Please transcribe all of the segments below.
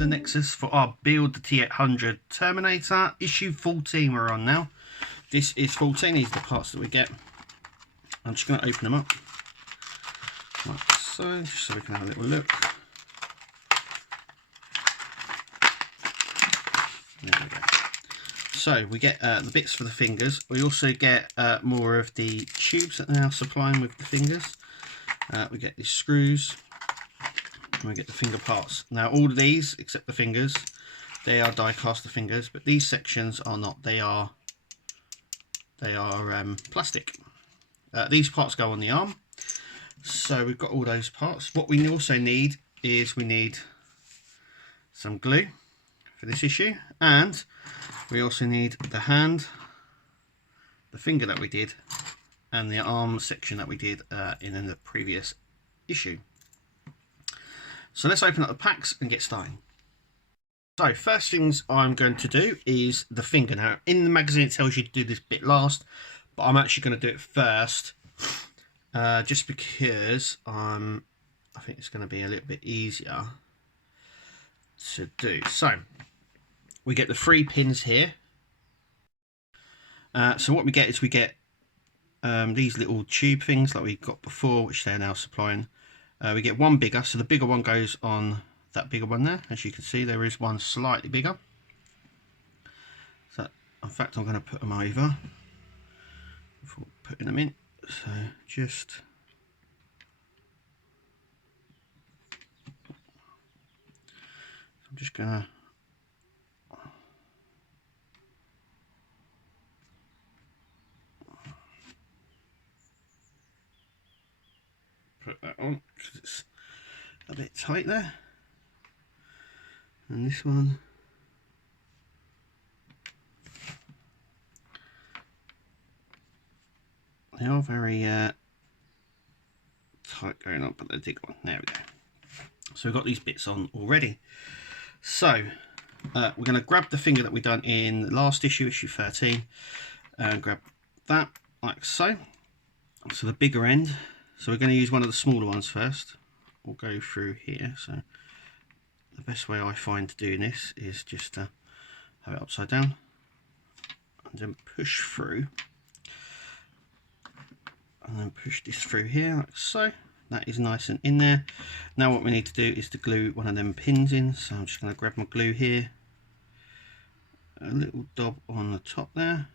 the Nexus for our build the T800 Terminator. Issue 14 we're on now. This is 14, these are the parts that we get. I'm just going to open them up like so, just so we can have a little look. There we go. So we get the bits for the fingers. We also get more of the tubes that they're now supplying with the fingers. We get these screws. And we get the finger parts. Now all of these, except the fingers, they are die caster fingers, but these sections are not. They are plastic. These parts go on the arm. So we've got all those parts. What we also need is we need some glue for this issue, and we also need the hand, the finger that we did, and the arm section that we did in the previous issue. So let's open up the packs and get started. So first things I'm going to do is the finger. Now in the magazine it tells you to do this bit last, but I'm actually going to do it first, just because I think it's going to be a little bit easier to do. So we get the 3 pins here. So what we get is we get these little tube things like we got before, which they're now supplying. We get one bigger, so the bigger one goes on that bigger one there. As you can see, there is one slightly bigger. So in fact I'm going to put them over before putting them in. So just I'm just going to put that on because it's a bit tight there, and this one they are very tight going on, but they're dig on. There we go. So we've got these bits on already. So we're going to grab the finger that we done in the last issue, issue 13, and grab that like so. So the bigger end. So we're going to use one of the smaller ones first. We'll go through here. So the best way I find to do this is just to have it upside down and then push through, and then push this through here like so. That is nice and in there. Now what we need to do is to glue one of them pins in. So I'm just going to grab my glue here, a little dab on the top there.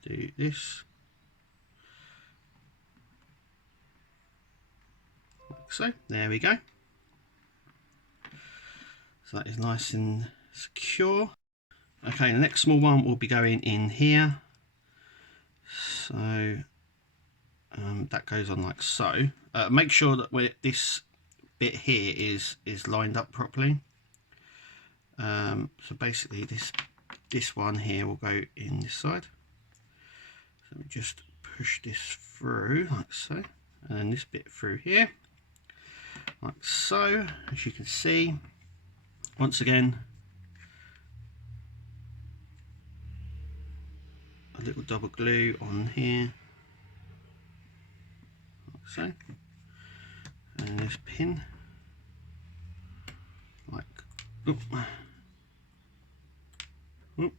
Do this like so. There we go. So that is nice and secure. Okay, the next small one will be going in here. So that goes on like so. Make sure that this bit here is lined up properly. So basically this one here will go in this side. So we just push this through like so, and then this bit through here like so. As you can see, once again a little double glue on here like so, and this pin like oop, oop.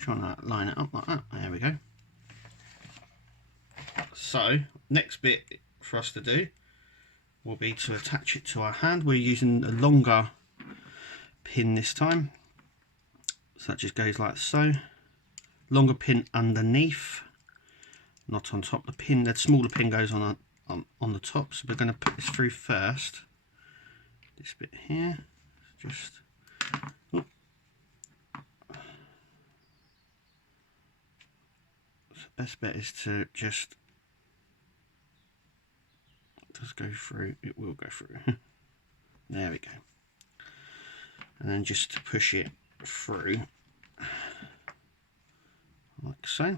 Trying to line it up like that. There we go. So next bit for us to do will be to attach it to our hand. We're using a longer pin this time, so that just goes like so. Longer pin underneath, not on top. The smaller pin goes on the top. So we're going to put this through first. This bit here, just oh. Best bet is to just go through. It will go through. There we go. And then just to push it through like so.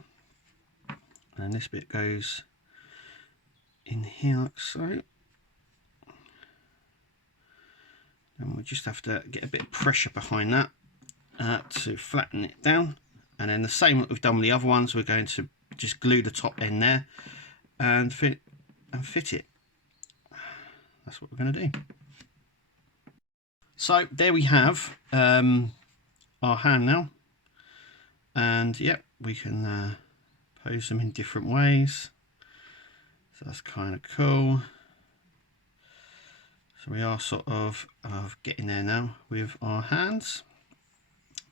And this bit goes in here like so. And we just have to get a bit of pressure behind that to flatten it down. And then the same that we've done with the other ones, we're going to just glue the top end there and fit it. that's what we're going to do. So there we have our hand now, and yep, we can pose them in different ways, so that's kind of cool. So we are sort of getting there now with our hands,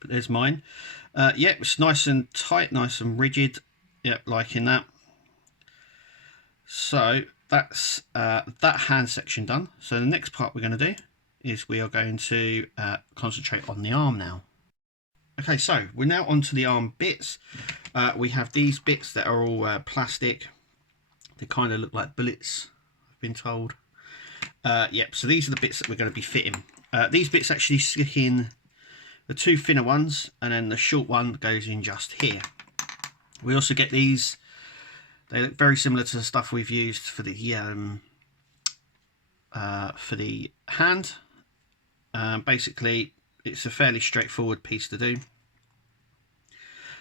but there's mine. Yep, it's nice and tight, nice and rigid. Yep, liking that. So that's that hand section done. So the next part we're going to do is we are going to concentrate on the arm now. Okay, so we're now onto the arm bits. We have these bits that are all plastic. They kind of look like bullets, I've been told. Yep, so these are the bits that we're going to be fitting. These bits actually stick in the two thinner ones, and then the short one goes in just here. We also get these. They look very similar to the stuff we've used for the hand. Basically, it's a fairly straightforward piece to do.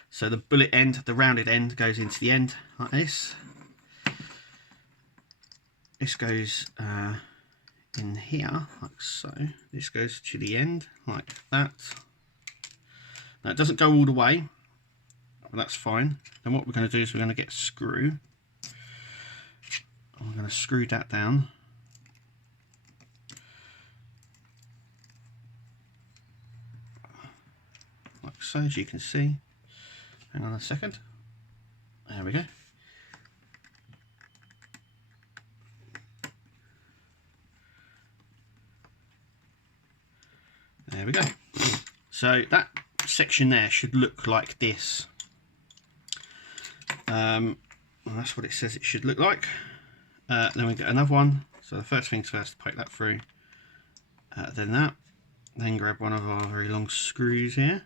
So the bullet end, the rounded end, goes into the end like this. This goes in here like so. This goes to the end like that. Now it doesn't go all the way, but that's fine. Then what we're going to do is we're going to get a screw. I'm going to screw that down. Like so, as you can see. Hang on a second. There we go. There we go. So that section there should look like this. Well, that's what it says it should look like. Then we get another one. So the first thing's first, poke that through. Then that. Then grab one of our very long screws here.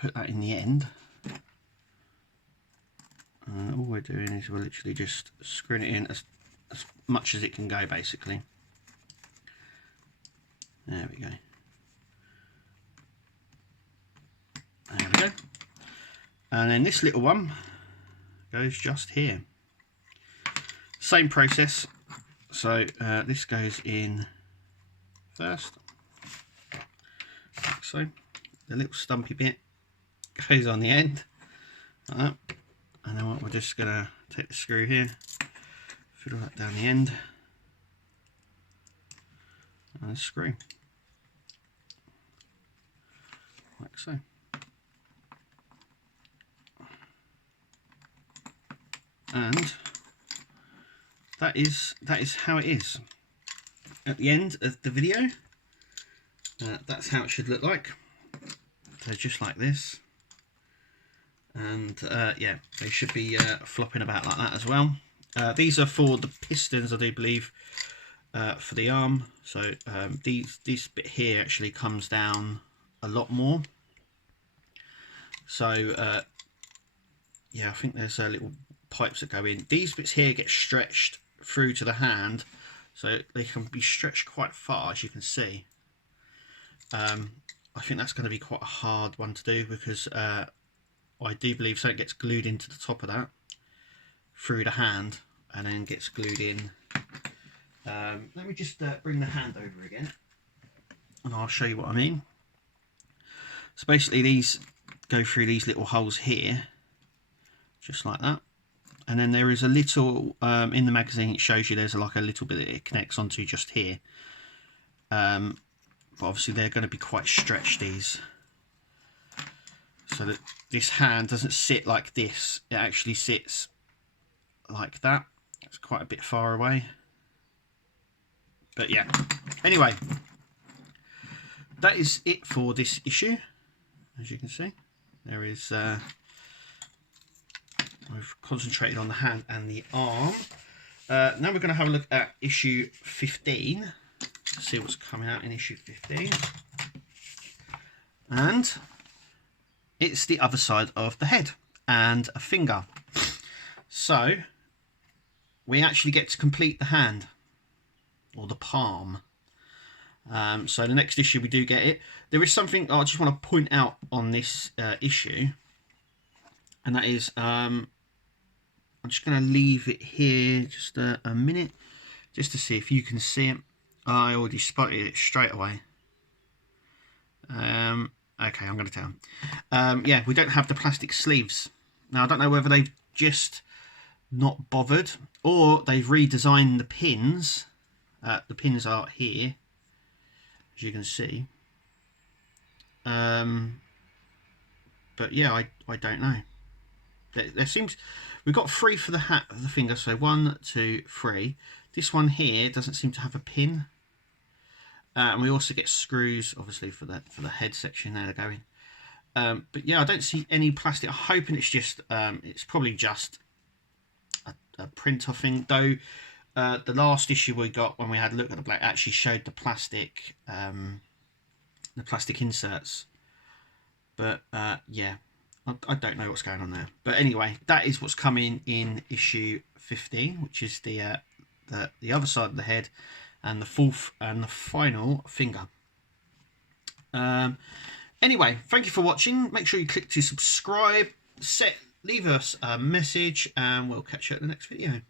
Put that in the end. All we're doing is we're literally just screwing it in as much as it can go, basically. There we go. There we go. And then this little one goes just here. Same process. So this goes in first, like so. The little stumpy bit goes on the end, like that. And then we're just going to take the screw here, fiddle that down the end, and screw, like so. And that is how it is at the end of the video. That's how it should look like. So just like this, and yeah, they should be flopping about like that as well. These are for the pistons, I do believe, for the arm. So this bit here actually comes down a lot more. So yeah, I think there's little pipes that go in. These bits here get stretched through to the hand, so they can be stretched quite far, as you can see. I think that's going to be quite a hard one to do, because I do believe something gets glued into the top of that through the hand and then gets glued in. Let me just bring the hand over again and I'll show you what I mean. So basically these go through these little holes here, just like that. And then there is a little, in the magazine it shows you there's like a little bit that it connects onto just here. But obviously they're going to be quite stretched, these. So that this hand doesn't sit like this, it actually sits like that. It's quite a bit far away. But yeah, anyway, that is it for this issue. As you can see, there is... we've concentrated on the hand and the arm. Now we're going to have a look at issue 15 to see what's coming out in issue 15. And it's the other side of the head and a finger. So we actually get to complete the hand, or the palm. So the next issue we do get it. There is something I just want to point out on this issue, and that is I'm just going to leave it here just a minute just to see if you can see it. I already spotted it straight away. Okay, I'm going to tell. Yeah, we don't have the plastic sleeves. Now, I don't know whether they've just not bothered or they've redesigned the pins. The pins are here, as you can see. But yeah, I don't know. There seems, we've got 3 for the hat of the finger, so 1, 2, 3. This one here doesn't seem to have a pin. And we also get screws, obviously, for the head section there they're going. But yeah, I don't see any plastic. I'm hoping it's just, it's probably just a printer thing. Though the last issue we got when we had a look at the black actually showed the plastic inserts. But yeah, I don't know what's going on there. But anyway, that is what's coming in issue 15, which is the other side of the head and the 4th and the final finger. Anyway, thank you for watching. Make sure you click to subscribe, leave us a message, and we'll catch you at the next video.